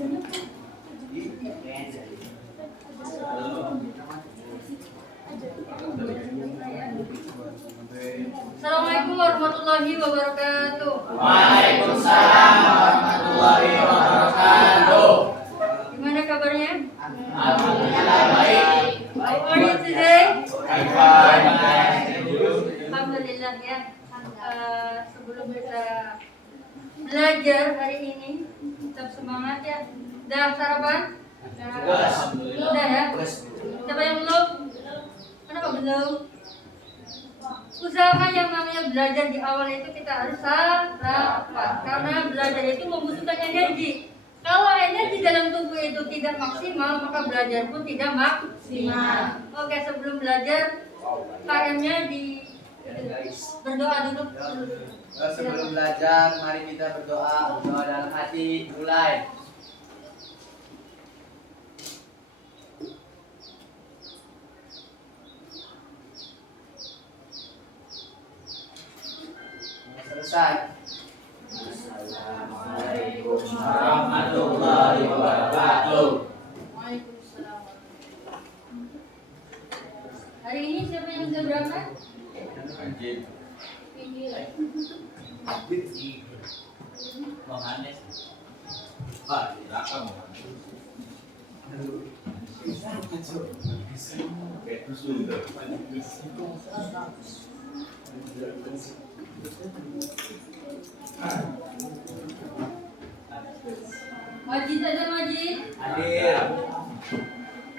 Assalamualaikum warahmatullahi wabarakatuh. Waalaikumsalam warahmatullahi wabarakatuh. Gimana kabarnya? Alhamdulillah baik. How are you today? I'm fine. Alhamdulillah ya. Sebelum kita belajar hari ini, tetap semangat ya. Udah sarapan? Udah ya. Siapa yang belum? Kenapa belum? Usahakan yang namanya belajar di awal itu kita harus sarapan, karena belajar itu membutuhkan energi. Kalau energi dalam tubuh itu tidak maksimal, maka belajar pun tidak maksimal. Oke, sebelum belajar, KM-nya di berdoa dulu. Sebelum belajar, mari kita berdoa dalam hati. Mulai. Selesai. Assalamualaikum warahmatullahi wabarakatuh. Waalaikumsalam. Hari ini siapa yang bisa berangkat? Anjing. Bang Anes. Pak, silakan Bang Anes. Majid ada Majid? Hadir.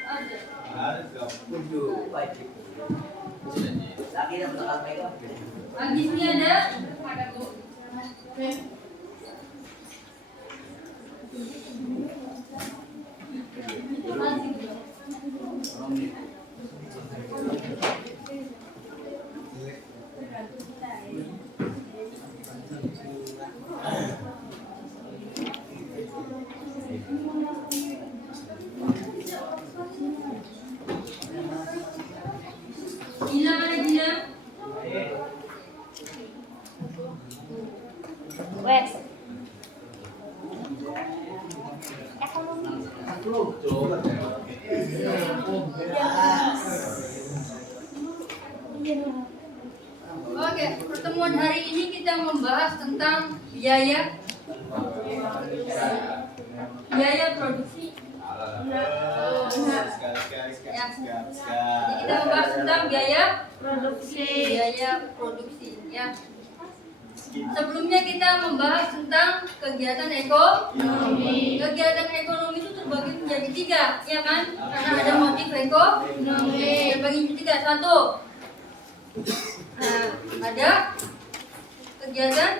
Ada. Ada. Kunjung wajib. Lagi yang bakal pegang. Agis ini ada? Ada Bu. Gilang ada Gilang? Wes. Oke, pertemuan hari ini kita membahas tentang biaya produksi. Ya. Jadi kita membahas tentang biaya produksi. Ya. Sebelumnya kita membahas tentang kegiatan ekonomi. Kegiatan ekonomi itu terbagi menjadi 3, ya kan? Karena ada motif ekonomi. Terbagi menjadi 3. Satu, ada kegiatan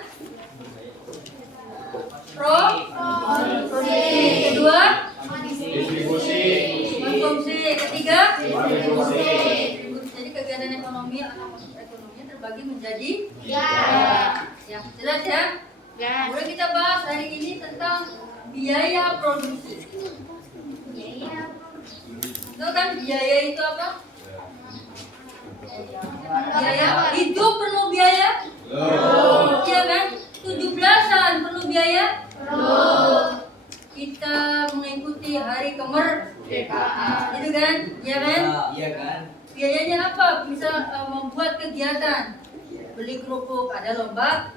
produksi. Kedua, konsumsi. Ketiga, distribusi. Jadi kegiatan ekonomi atau motif ekonominya terbagi menjadi 3. Ya, jelas ya? Ya. Kemudian kita bahas hari ini tentang biaya produksi. Tahu kan biaya itu apa? Biaya hidup perlu biaya? Iya kan? 17-an perlu biaya? Kita mengikuti hari kemerdekaan, gitu kan? Iya kan? Iya kan? Biayanya apa? Bisa membuat kegiatan, beli kerupuk, ada lomba,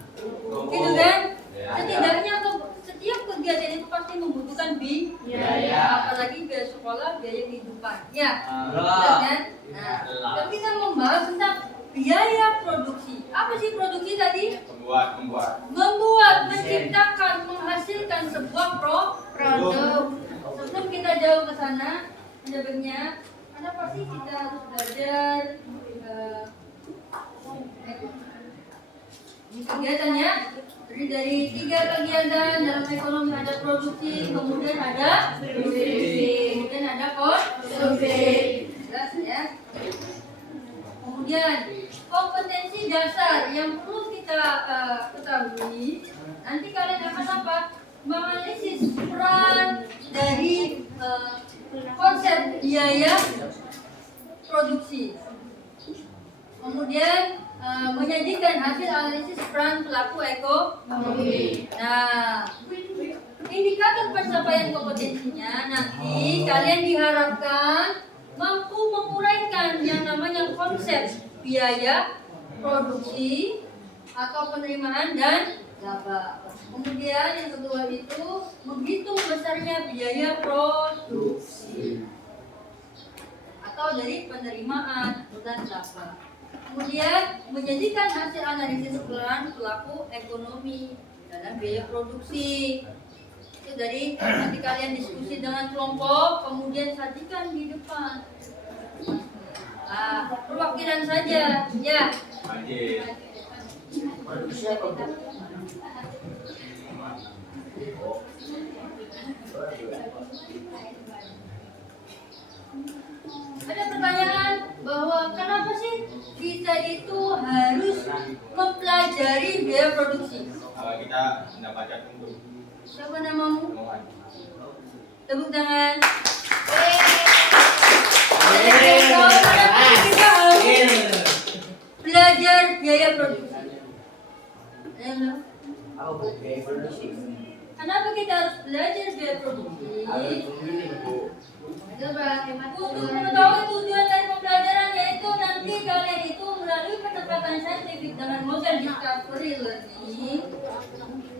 gitu kan? Setidaknya setiap kegiatan itu pasti membutuhkan biaya, apalagi biaya sekolah, biaya kehidupan, ya, jelas kan? Nah, tapi kita membahas tentang biaya produksi. Apa sih produksi tadi? Membuat, menciptakan, menghasilkan sebuah produk. Sebelum kita jauh ke sana, sebenarnya karena pasti kita harus belajar kegiatannya dari 3 kegiatan. Dalam ekonomi ada produksi, kemudian ada distribusi, kemudian ada konsumsi. Jelas ya. Kemudian kompetensi dasar yang perlu kita ketahui. Nanti kalian akan apa? Menganalisis peran dari konsep biaya produksi. Kemudian menyajikan hasil analisis peran pelaku ekonomi. Nah, indikator pencapaian kompetensinya, nanti kalian diharapkan mampu menguraikan yang namanya konsep biaya produksi atau penerimaan dan laba. Kemudian yang kedua itu menghitung besarnya biaya produksi atau dari penerimaan dan laba. Kemudian menjadikan hasil analisis peran pelaku ekonomi dalam biaya produksi. Itu dari nanti kalian diskusi dengan kelompok, kemudian sajikan di depan. Perwakilan saja, ya. Ada pertanyaan bahwa kenapa sih kita itu harus mempelajari biaya produksi? Kita mendapatkan untung. Siapa namamu? Mohan. Tepuk tangan. Kenapa kita harus belajar biaya produksi? Kenapa kita harus belajar biaya produksi? Untuk mengetahui tujuan dari pembelajaran yaitu nanti kalian itu melalui pendekatan saintifik dengan model discovery learning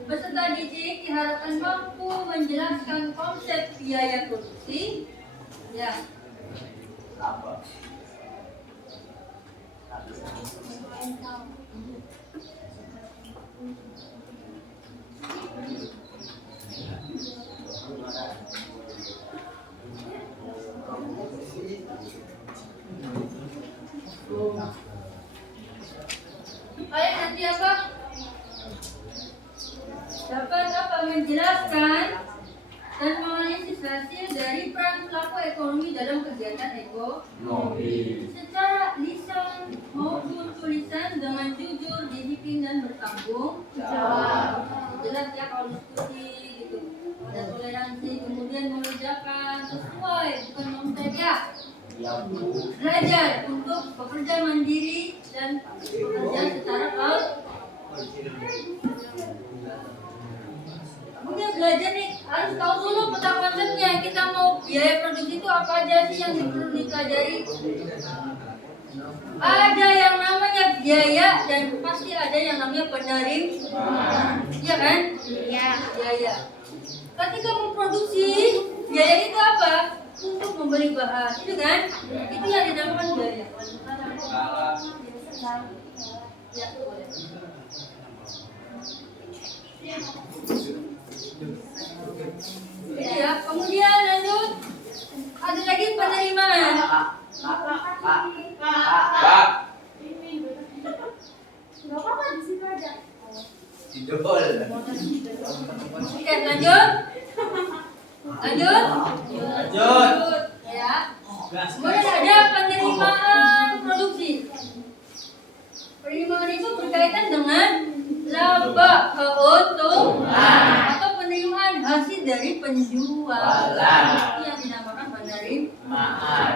beserta didik diharapkan mampu menjelaskan konsep biaya produksi ya. Kalian nanti apa? Dapat apa menjelaskan dan menganalisis hasil dari peran pelaku ekonomi dalam kegiatan ekonomi secara lisan maupun tulisan dengan jujur, disiplin dan bertanggung jawab. Jelas ya kalau diskusi gitu. Ada toleransi, kemudian mengerjakan sesuai bukan nomor ya. Belajar untuk bekerja mandiri dan bekerja secara kemudian belajar nih harus tahu dulu peta konsepnya. Kita mau biaya produksi itu apa aja sih yang perlu dipelajari? Ada yang namanya biaya dan pasti ada yang namanya penerimaan. Iya kan? Iya. Biaya. Ketika memproduksi biaya itu apa? Untuk membeli bahan, itu kan? Itu yang dinamakan biaya. Ya, boleh. Ya, kemudian lanjut. Ada lagi penerimaan. Pak. Gak apa-apa di situ aja. Judul. Oke, lanjut. Lanjut. Ya. Kemudian ada penerimaan produksi. Penerimaan itu berkaitan dengan laba keuntungan atau penerimaan hasil dari penjualan. Itu yang dinamakan penerimaan.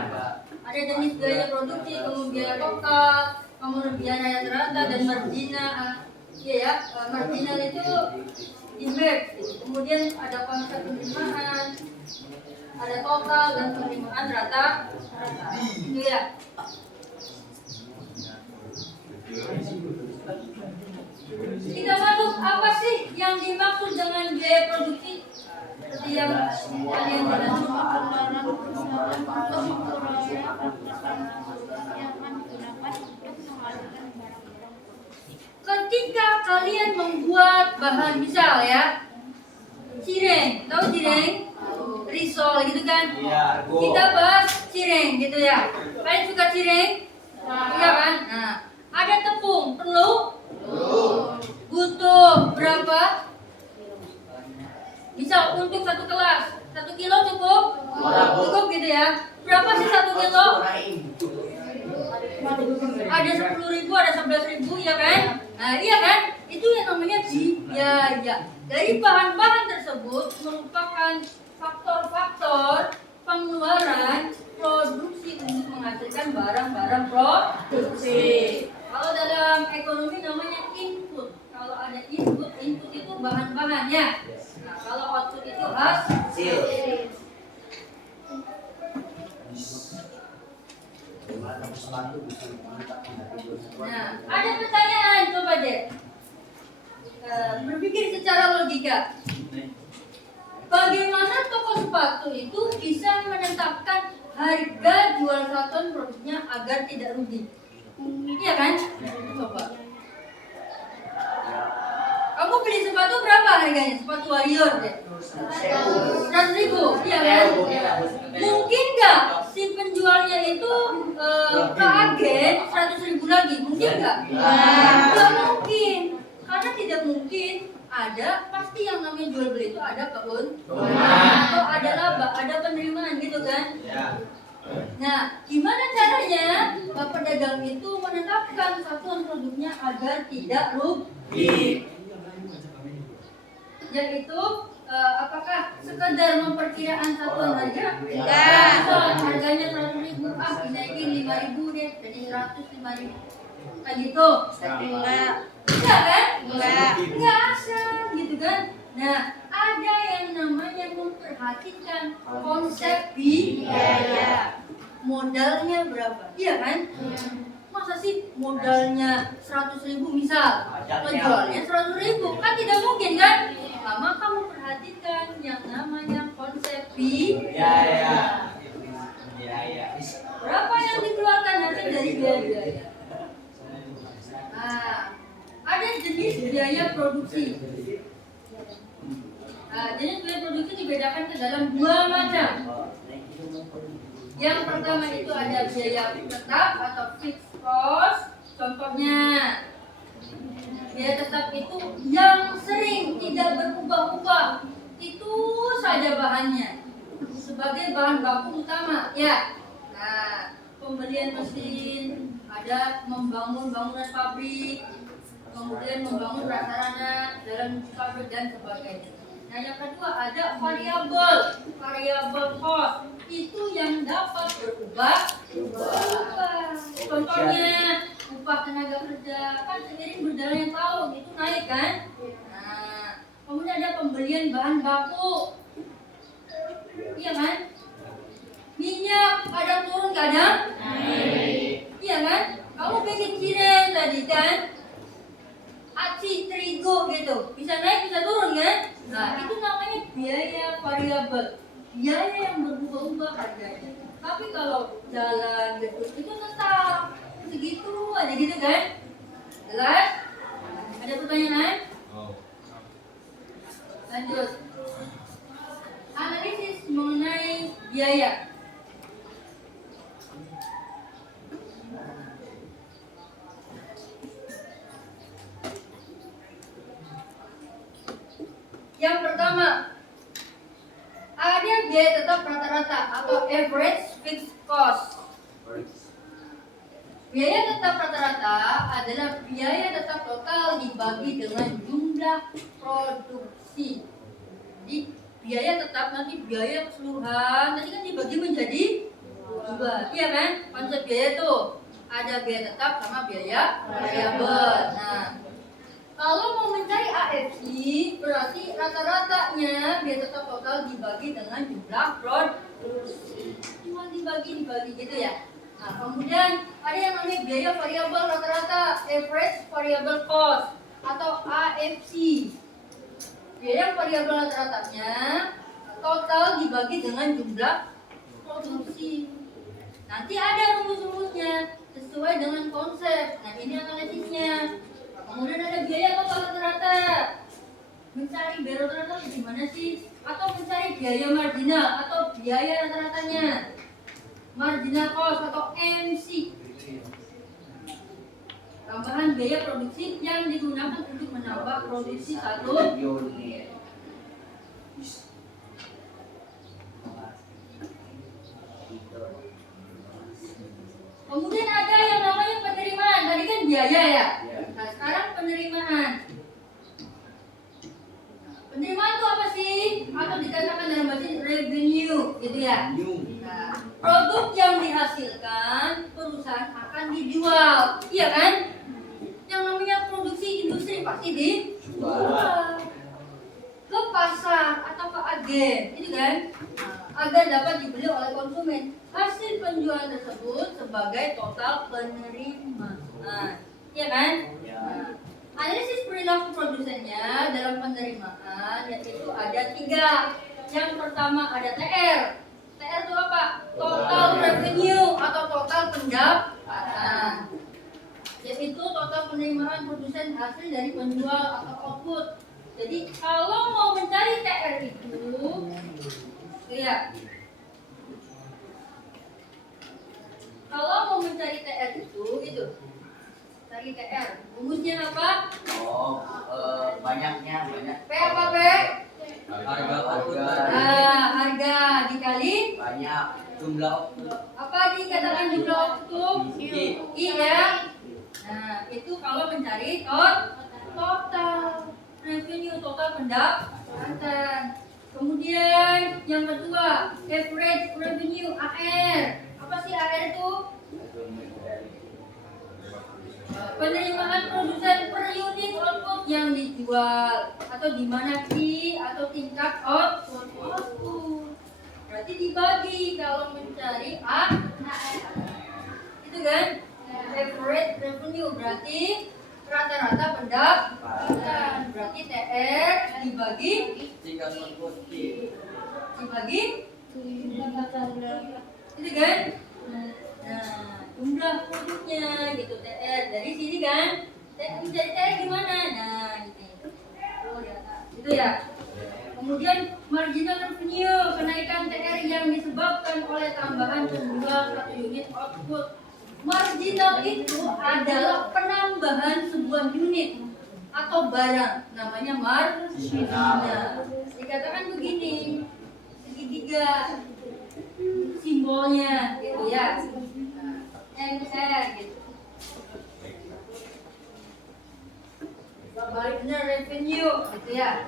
Ada jenis biaya produksi, kemudian biaya lokal, kemudian biaya rata dan marginal. Iya ya, marginal itu indirect. Kemudian ada konsep penerimaan, ada total dan penerimaan rata. Itu ya. Kita masuk apa sih yang dimaksud dengan biaya produksi? Seperti yang kalian ketika kalian membuat bahan misal ya cireng, tahu cireng? Risol gitu kan? Kita bahas cireng gitu ya. Kalian suka cireng? Iya kan? Nah, ada tepung, perlu? Butuh berapa? Misal untuk 1 kelas, 1 kilo cukup? Cukup gitu ya. Berapa sih 1 kilo? Ada 10.000, ada 11.000 ya kan? Nah iya kan? Itu yang namanya biaya. Dari bahan-bahan tersebut merupakan faktor-faktor pengeluaran produksi untuk menghasilkan barang-barang produksi. Kalau dalam ekonomi namanya input. Kalau ada input itu bahan-bahannya. Nah, kalau output itu hasil. Hasil. Nah, ada pertanyaan, coba deh. Berpikir secara logika. Bagaimana toko sepatu itu bisa menetapkan harga jual satuan produknya agar tidak rugi? Iya kan? Coba. Kamu beli sepatu berapa harganya? Sepatu Warrior deh. 100.000, iya kan? Mungkin nggak si penjualnya itu ke agen 100.000 lagi? Mungkin nggak? Nggak mungkin, karena tidak mungkin. Ada pasti yang namanya jual beli itu ada keuntungan atau ada laba, ada penerimaan gitu kan? Nah, gimana caranya pedagang itu menetapkan satuan produknya agar tidak rugi? Yaitu apakah sekedar memperkirakan satuan harga? Tidak. Misal harganya 100.000, dinaikin 5.000 deh, jadi 105.000. Kayak gitu? Enggak. Enggak kan? Enggak asal gitu kan? Nah, ada yang namanya memperhatikan konsep biaya. Modalnya berapa? Iya kan? Masa sih modalnya 100.000 misal, penjualnya 100.000? Kan tidak mungkin kan? Maka memperhatikan yang namanya konsep biaya. Berapa yang dikeluarkan hasil dari biaya? Nah, ada jenis biaya produksi. Jenis biaya produksi dibedakan ke dalam dua macam. Yang pertama itu ada biaya tetap atau fixed cost. Contohnya, biaya tetap itu yang sering tidak berubah-ubah. Itu saja bahannya. Sebagai bahan baku utama, ya. Nah, pembelian mesin, ada membangun bangunan pabrik, kemudian membangun prasarana dalam pabrik dan sebagainya. Nah, yang kedua ada variabel cost, itu yang dapat berubah. Contohnya upah tenaga kerja kan seiring berjalannya tahun itu naik kan. Nah, kemudian ada pembelian bahan baku, iya kan? Minyak kadang turun kadang naik, iya kan? Kamu bikin cireng tadi kan, aci, terigu gitu, bisa naik bisa turun kan? Nah, itu namanya biaya variabel, biaya yang berubah-ubah harganya. Tapi kalau jalan gitu itu tetap segitu aja gitu kan? Jelas? Ada pertanyaan? Lanjut. Analisis mengenai biaya. Yang pertama, ada biaya tetap rata-rata atau average fixed cost. Biaya tetap rata-rata adalah biaya tetap total dibagi dengan jumlah produksi. Jadi biaya tetap nanti biaya keseluruhan tadi kan dibagi menjadi dua, iya kan? Konsep biaya itu ada biaya tetap sama biaya variabel. Nah, kalau mau mencari AFC berarti rata-ratanya biaya tetap total dibagi dengan jumlah produksi. Cuma dibagi gitu ya. Nah, kemudian ada yang namanya biaya variabel rata-rata, average variable cost atau AFC. Biaya variabel rata-ratanya total dibagi dengan jumlah produksi. Nanti ada rumus-rumusnya sesuai dengan konsep. Nah, ini analisisnya. Kemudian ada biaya total rata-rata. Mencari biaya rata-rata gimana sih? Atau mencari biaya marginal atau biaya rata-ratanya. Marginal cost atau MC. Tambahan biaya produksi yang digunakan untuk menambah produksi satu unit. Kemudian ada yang namanya penerimaan. Tadi kan biaya ya. Nah, sekarang penerimaan. Penerimaan itu apa sih? Atau dikatakan dalam bahasa revenue, gitu ya. Nah, produk yang dihasilkan perusahaan akan dijual, iya kan? Yang namanya produksi industri pasti dijual. Lo ke pasar atau ke agen, gitu kan? Agar dapat dibeli oleh konsumen. Hasil penjualan tersebut sebagai total penerimaan, ya kan? Nah, analisis perilaku produsennya dalam penerimaan yaitu ada 3. Yang pertama ada TR. TR itu apa? Total revenue atau total pendapatan. Yaitu total penerimaan produsen hasil dari penjual atau output. Jadi kalau mau mencari TR itu, ya. Kalau mau mencari TR itu, cari TR. Rumusnya apa? Banyaknya. P apa P? Harga dikali Banyak. Jumlah apa dikatakan jumlah output? I ya. Nah, itu kalau mencari total revenue, total pendapatan. Kemudian yang kedua, average revenue AR. Apa sih AR itu? Penerimaan produsen per unit output yang dijual atau di mana Q atau tingkat output. Berarti dibagi kalau mencari A, itu kan? Average revenue berarti rata-rata pendapatan. Berarti TR dibagi itu kan? Nah, jumlah produknya gitu TR dari sini kan? Mencari TR gimana? Nah, gitu. Oh, ya, itu ya. Kemudian marginal revenue, kenaikan TR yang disebabkan oleh tambahan penjual 1 unit output. Marginal itu adalah penambahan sebuah unit atau barang, namanya marginal. Dikatakan begini, segitiga simbolnya gitu ya. NR gitu. Marginal revenue gitu ya.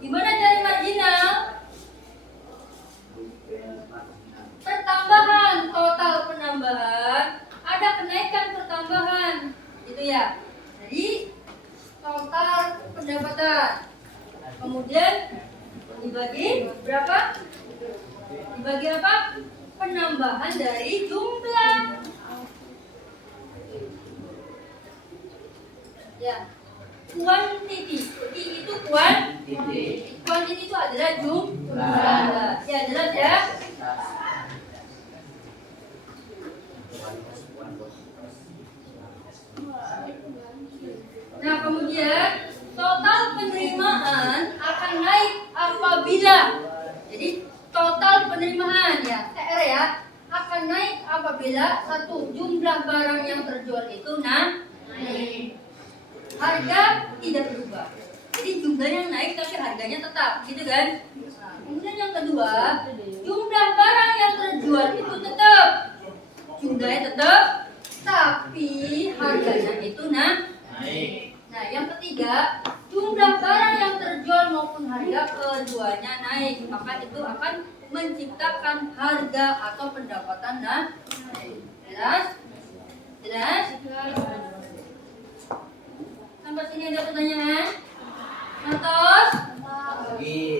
Gimana cari marginal? Pertambahan, total penambahan, ada kenaikan pertambahan, gitu ya. Jadi total pendapatan, kemudian dibagi berapa? Dibagi apa? Penambahan dari jumlah. Ya. Quantity. T itu quantity itu adalah jumlah. Ya, jelas ya. Nah, kemudian total penerimaan akan naik apabila, jadi total penerimaan ya, TR ya, akan naik apabila satu, jumlah barang yang terjual itu naik. Harga tidak berubah. Jadi jumlahnya naik tapi harganya tetap, gitu kan? Nah, kemudian yang kedua, jumlah barang yang terjual itu tetap, jumlahnya tetap, tapi harganya itu naik. Nah, yang ketiga, jumlah barang yang terjual maupun harga keduanya naik, maka itu akan menciptakan harga atau pendapatan naik. Jelas? Jelas? Sampai sini ada pertanyaan? Matos?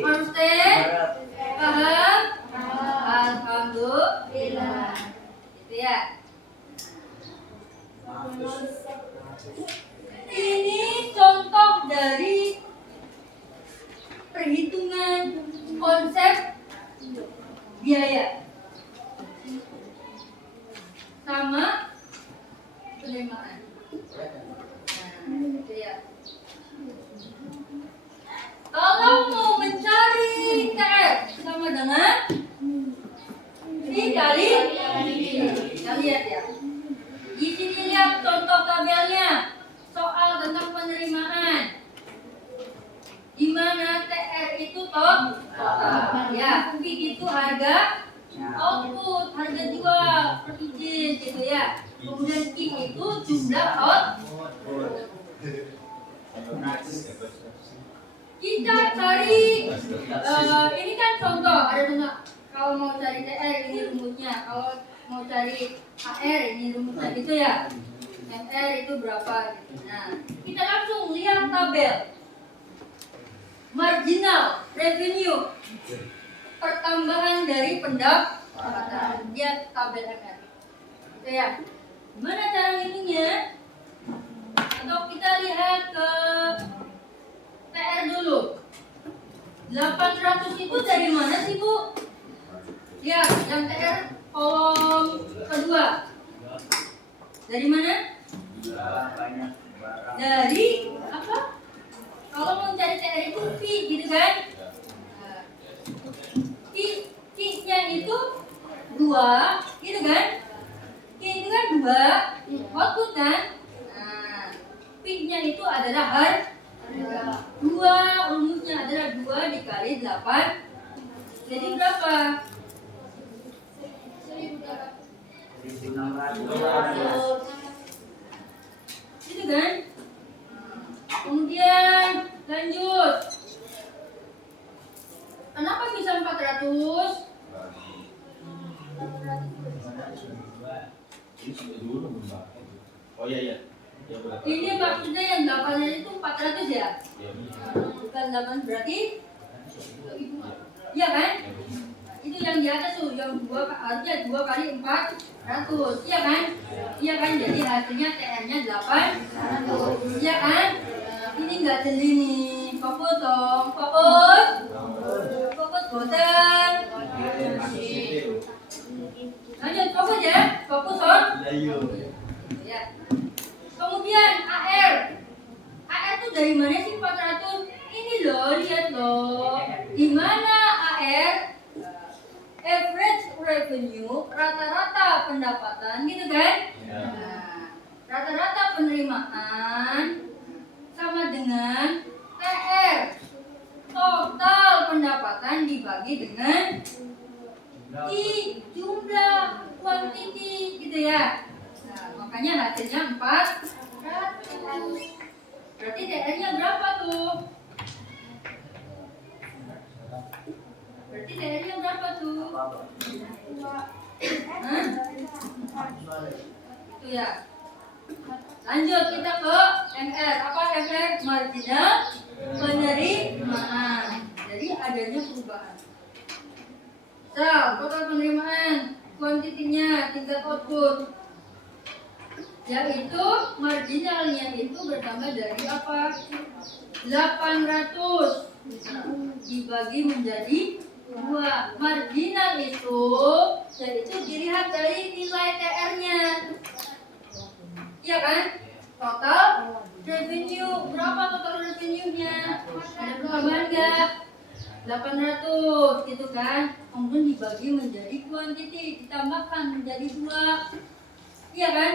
Understand? Paham? Alhamdulillah. Gitu ya. Ini contoh dari perhitungan konsep biaya sama penerimaan. Nah, gitu ya. Kalau mau mencari TR sama dengan dikali. Kita lihat ya. Di sini lihat contoh tabelnya. Soal tentang penerimaan, di mana TR itu total, ya, Q itu harga output, harga jual per izin, gitu ya. Kemudian Q itu jumlah output. Kita cari, ini kan contoh, ada contoh. Kalau mau cari TR ini rumusnya, kalau mau cari AR ini rumusnya, gitu ya. MR itu berapa gitu. Nah, kita langsung lihat tabel marginal revenue pertambahan dari pendapatan. Lihat tabel MR. Oke ya. Gimana cara ngitungnya? Atau kita lihat ke TR dulu. 800 itu dari mana sih, Bu? Lihat, yang TR kolom kedua. Dari mana? Dari apa? Kalau mau cari TR itu P gitu kan? P-nya itu 2, gitu kan? P itu kan 2, output kan? Nah, P-nya itu adalah harga. 2, rumusnya adalah 2 dikali 8. Jadi berapa? 1.600. Itu kan? Kemudian lanjut. Kenapa bisa 400? Oh iya iya. Ya, benar. Ini maksudnya yang 8 itu 400 ya? Iya. Bukan 8 berarti? Iya kan? Itu yang di atas tuh, yang 2 harusnya 2 kali 400. Iya kan? Iya kan? Jadi hasilnya TR-nya 800. Iya kan? Ini enggak jeli nih. Fokus dong. Fokus. Fokus bosan. Lanjut fokus ya. Fokus on. Ya. Kemudian AR. AR tuh dari mana sih 400? Ini loh, lihat loh. Di mana AR? Average revenue, rata-rata pendapatan gitu kan? Nah, rata-rata penerimaan sama dengan TR. Total pendapatan dibagi dengan jumlah quantity gitu ya. Nah, makanya hasilnya 400. Berarti TR-nya berapa tuh? Berarti TR-nya berapa tuh? Hah? Itu ya. Lanjut kita ke MR. Apa MR? Marginal penerimaan. Jadi adanya perubahan. Total penerimaan, kuantitinya, tingkat output, yaitu marginalnya itu bertambah dari apa? 800 dibagi menjadi 2. Marginal itu yaitu dilihat dari nilai TR-nya. Iya kan? Total revenue, berapa total revenue-nya? Ada perubahan enggak? 800 gitu kan. Kemudian dibagi menjadi kuantiti, ditambahkan menjadi 2. Iya kan?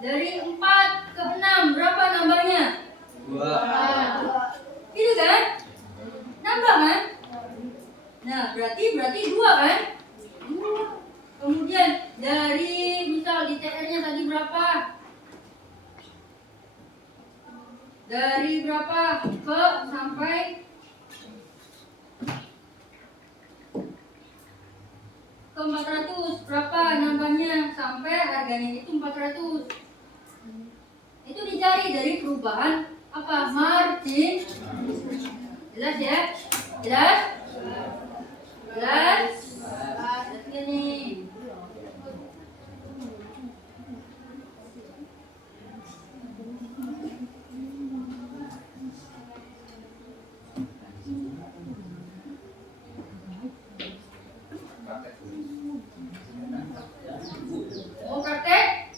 Dari 4 ke 6 berapa nambahnya? 2. Gitu kan? Nambah kan? Nah, berarti 2 kan? 2. Kemudian dari misal di TR-nya tadi berapa? Dari berapa ke sampai ke 400 berapa nambahnya sampai harganya itu 400. Itu dicari dari perubahan apa? Margin. Jelas ya? Jelas? Jelas? Jelas nih. Mau praktek?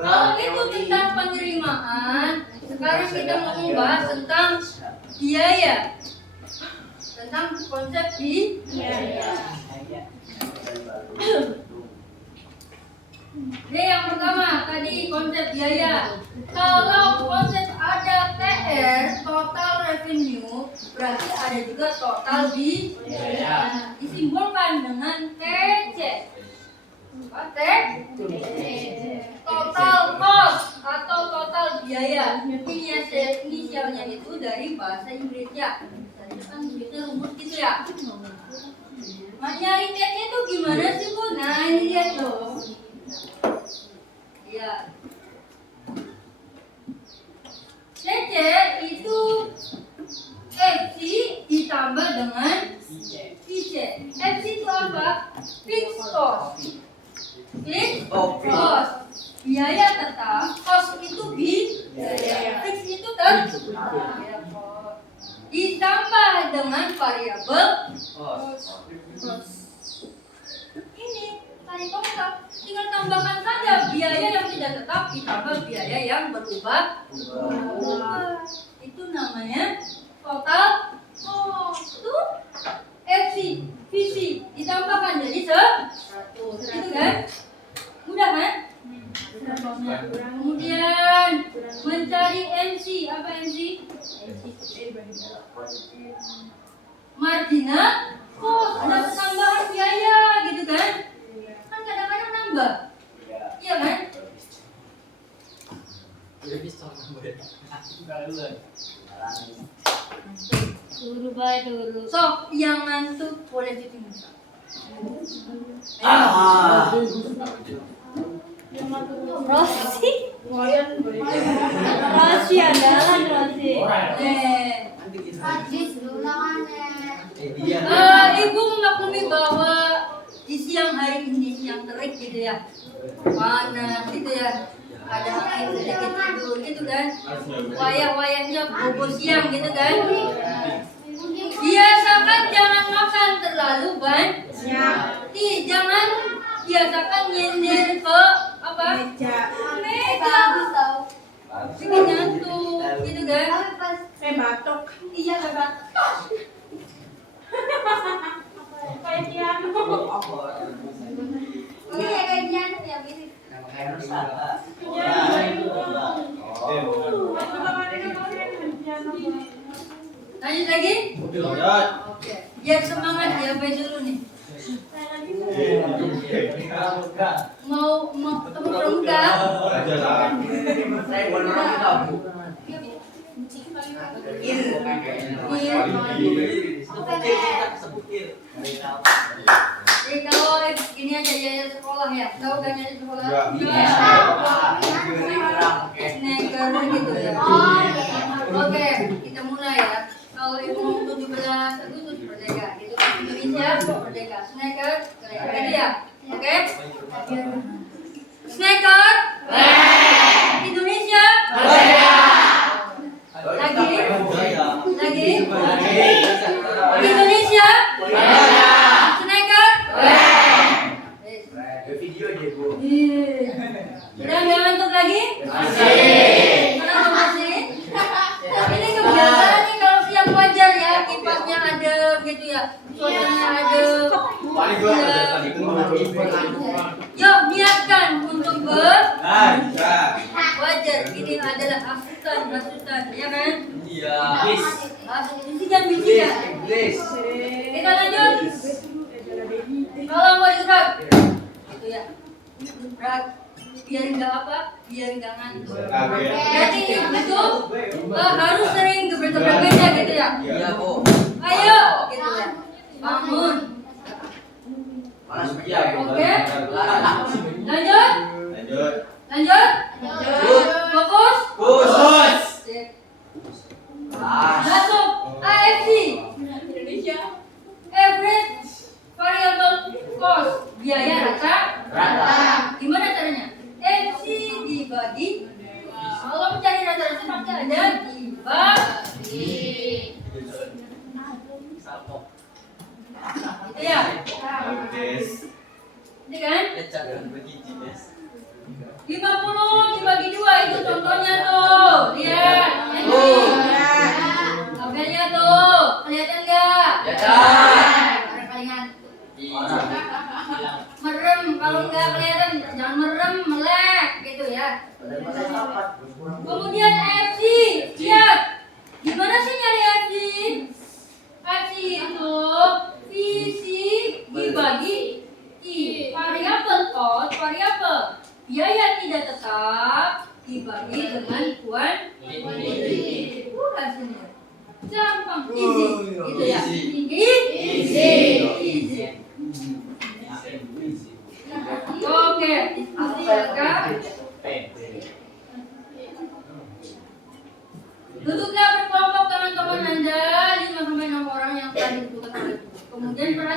Kalau itu tentang penerimaan, sekarang kita mau membahas tentang biaya. Tentang konsep biaya. Ini yang pertama tadi konsep biaya. Kalau konsep ada TR, total revenue, berarti ada juga total biaya. Disimbolkan dengan TC. Total cost atau total biaya. Inisialnya itu dari bahasa Inggrisnya. Tadi kan Inggrisnya rumus gitu ya. Nyari T-nya itu gimana sih Bu? Nah ini lihat loh. Ya. CC itu FC ditambah dengan VC. FC itu apa? Fixed cost. Fixed cost. Biaya tetap, cost itu biaya. Fixed itu tetap. Ditambah dengan variabel cost. Ini tadi konsep. Tinggal tambahkan saja biaya yang tidak tetap ditambah biaya yang berubah. Itu namanya total cost. Itu FC, VC ditambahkan jadi 100. Itu kan? Mudah kan? Kemudian mencari MC. Apa MC? Marginal cost. Ada tambahan biaya gitu kan? Kan kadang-kadang nambah. Iya kan? Dulu. So, yang ngantuk boleh cuci muka. Rosi. Rosi andalan Rosi. Ibu memaklumi bahwa di siang hari ini siang terik gitu ya, panas gitu ya, ada angin sedikit tidur gitu kan, wayah-wayahnya bobo siang gitu kan. Biasakan jangan makan terlalu banyak. Jangan biasakan nyindir ke apa? Meja. Bikin ngantuk gitu kan. Kayak batuk. Iya kayak batuk. Kayak piano. Iya kayak piano ya mirip. Lanjut lagi? Oke. Biar semangat ya baca dulu nih. Mau ketemu pramuka? Jadi kalau gini aja ya sekolah ya, tahu kan ya sekolah? Sneaker gitu ya. Oke, kita mulai ya. Kalau ibu 17 Agustus merdeka, gitu kan Indonesia merdeka, sneaker, gitu ya. Oke? Sneaker, Indonesia, lagi, Indonesia, sneaker, video aja bu. udah nggak ngantuk lagi? Kenapa masih? Ini kebiasaan nih kalau siang wajar ya, kipasnya adem gitu ya, suasananya adem. Yuk biarkan untuk wajar. Ini adalah hasutan, ya kan? Iya. Bisikan. Kita lanjut. Kalau mau digerak, gitu ya. Gerak. Biar nggak ngantuk. Berarti itu harus sering gebrak-gebrak meja gitu ya. Iya bu. Ayo, gitu ya. Bangun. Oke. Lanjut. Fokus. Sip. Masuk. AFC. Indonesia. Average variable cost. Biaya rata. Gimana caranya? FC dibagi. Kalau mencari rata-rata pasti ada dibagi. Gitu ya. Ini kan? 50 dibagi 2 itu contohnya tuh. Lihat. Ini. Tabelnya tuh. Kelihatan enggak? Orang paling ngantuk. Merem, kalau nggak kelihatan jangan merem, melek gitu ya. Kemudian FC, lihat gimana sih nyari FC? FC itu VC dibagi I, variabel cost, variabel biaya tidak tetap dibagi dengan kuantiti. Hasilnya gampang, easy, gitu ya. Easy. Oke,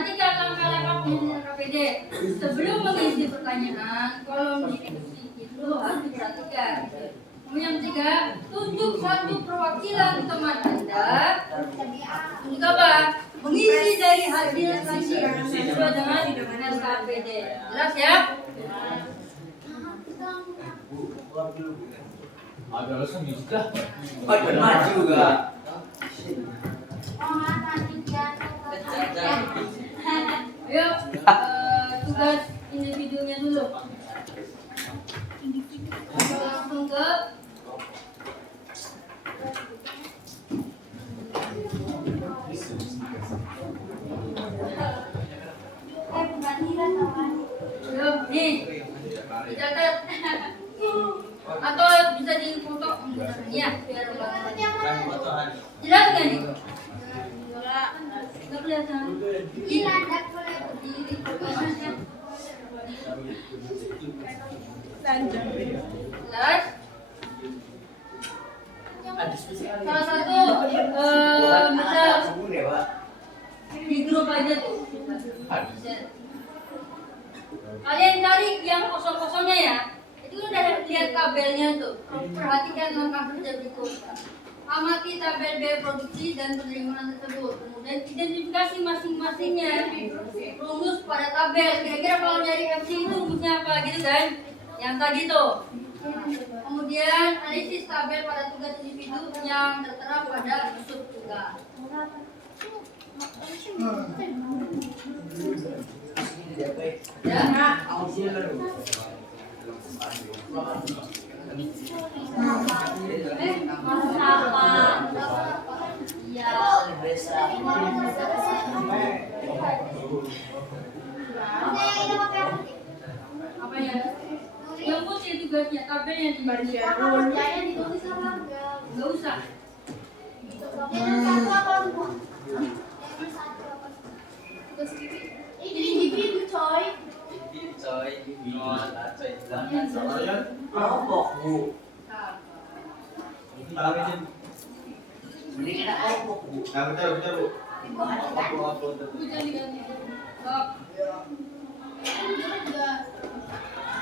Perhatikan langkah-langkah penyusunan KPD. Sebelum mengisi pertanyaan, kolom diskusi itu harus diperhatikan. Yang ketiga, tunjuk satu perwakilan teman Anda. Tunjuk apa? Mengisi dari hasil tadi sesuai dengan KPD. Jelas ya? Ada alasan juga. Oh, benar juga. Ayo, tugas individunya dulu. Langsung ke Ayo, nih, dicatat. Atau bisa difoto. Iya, biar jelas nggak nih? Nggak kelihatan. Jelas. Salah satu misal di grup aja tuh. Kalian cari yang kosong-kosongnya ya. Itu udah lihat tabelnya tuh. Perhatikan langkah kerja berikut. Amati tabel B produksi dan penerimaan tersebut. Kemudian identifikasi masing-masingnya. Rumus pada tabel. Kira-kira kalau nyari MC itu rumusnya apa gitu kan? Yang tadi tuh. Kemudian analisis tabel pada tugas individu yang tertera pada sub tugas. Ya. Apa ya? Yang putih tugasnya, tabelnya di bagian nggak usah. Ini individu coy. Kelompok, Bu. Nah, betul, Bu.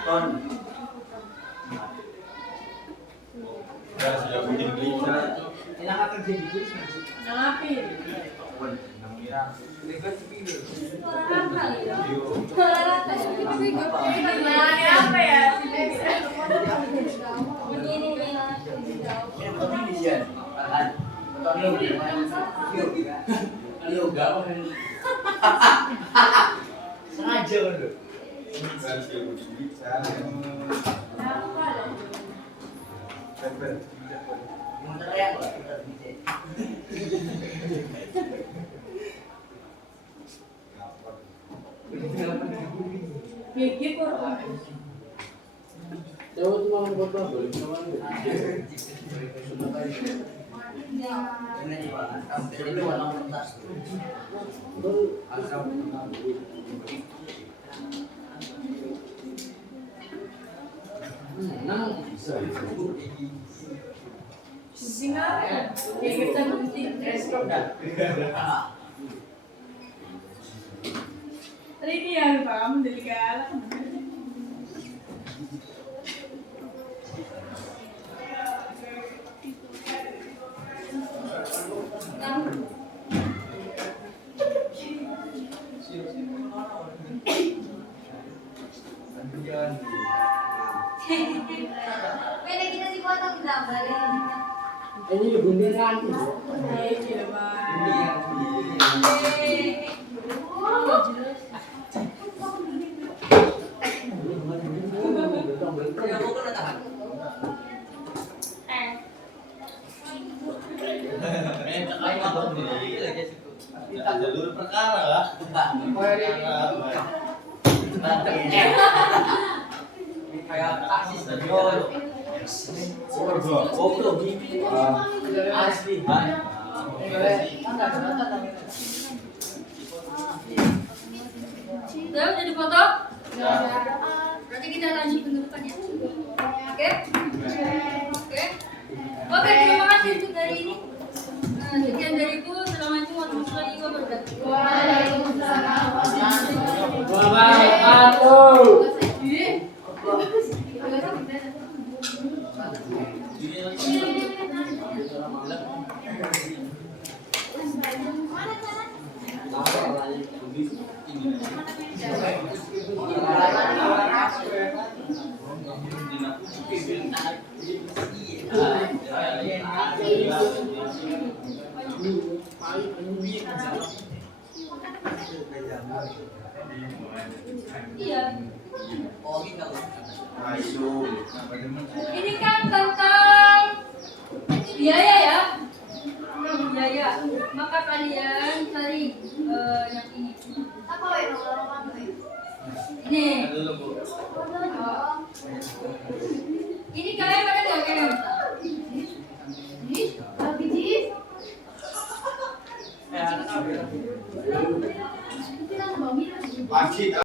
Ton. Ya, sudah bikin gelisah. Enak kerja di tulis masih. Ngapin? Nang mirang. Apa ya? Sengaja kan? Harus dia bikin gelisah. Mau teriak lah kita bisa. Gigi kok. Jauh cuma membuat boleh sama Ini juga jadi warna kertas. bisa. Singa. Ya kita mesti respon dah. Tadi ini yang paham dari galak. Pwede kita dipotong gambar ya. Ini guntingan. Iya, Bang. Kita jalur perkara lah. Kayak taksi stadion. Goblok gini. Asli. Udah dipoto? Berarti kita lanjut minggu depan ya. Oke? Oke. Oke, terima kasih untuk hari ini. Sekian dariku. Assalamualaikum warahmatullahi wabarakatuh. Waalaikumsalam. Iya. Ayo, apa teman? Ini kan tentang biaya ya. Biaya. Maka kalian cari yang ini. Ini. Dulu, Bu. Ini kalian pada nggak kalian? Pasti